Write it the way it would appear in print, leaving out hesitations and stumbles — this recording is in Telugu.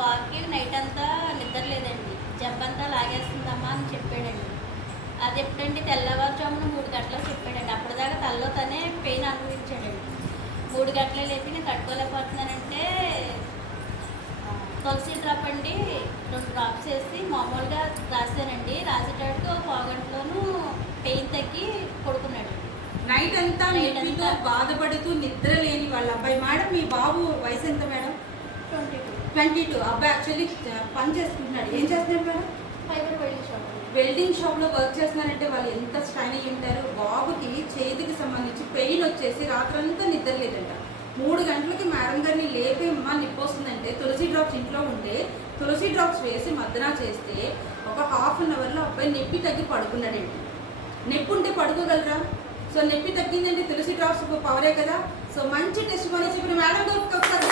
బాబుకి నైట్ అంతా నిద్ర లేదండి, జబ్బంతా లాగేస్తుందమ్మా అని చెప్పాడండి. అది ఎప్పుడంటే తెల్లవారుజామున 3 గంటలకు చెప్పాడండి. అప్పటిదాకా తనలో తనే పెయిన్ అనుభవించాడండి. 3 గంటలే లేపి నేను తట్టుకోలేకపోతున్నానంటే తులసి డ్రాప్ అండి 2 డ్రాప్స్ వేసి మామూలుగా రాశానండి. రాసేటప్పుడు ఒక పావుగంటలోనూ పెయిన్ తగ్గి పడుకున్నాడు. నైట్ అంతా నొప్పితో బాధపడుతూ నిద్ర లేని వాళ్ళ అబ్బాయి. మేడం మీ బాబు వయసు ఎంత మేడం? 22. అబ్బాయి యాక్చువల్లీ పని చేసుకుంటున్నాడు. ఏం చేస్తున్నాడు మేడం? ఫైబర్ వెల్డింగ్ షాప్లో వర్క్ చేస్తున్నారంటే వాళ్ళు ఎంత స్ట్రైన్ అయ్యి ఉంటారు. బాబుకి చేతికి సంబంధించి పెయిన్ వచ్చేసి రాత్రంతా నిద్ర లేదంట. 3 గంటలకి మేడం గారిని లేపి అమ్మ నిప్పు వస్తుందంటే తులసి డ్రాప్స్ ఇంట్లో ఉంటే తులసి డ్రాప్స్ వేసి మద్దన చేస్తే ఒక హాఫ్ అన్ అవర్లో అబ్బాయి నొప్పి తగ్గి పడుకున్నాడండి. నొప్పి ఉంటే పడుకోగలరా? సో నొప్పి తగ్గిందంటే తులసి డ్రాప్స్ పవరే కదా. సో మంచి టెస్ట్ మనకి ఇప్పుడు మేడం గారు ఒకసారి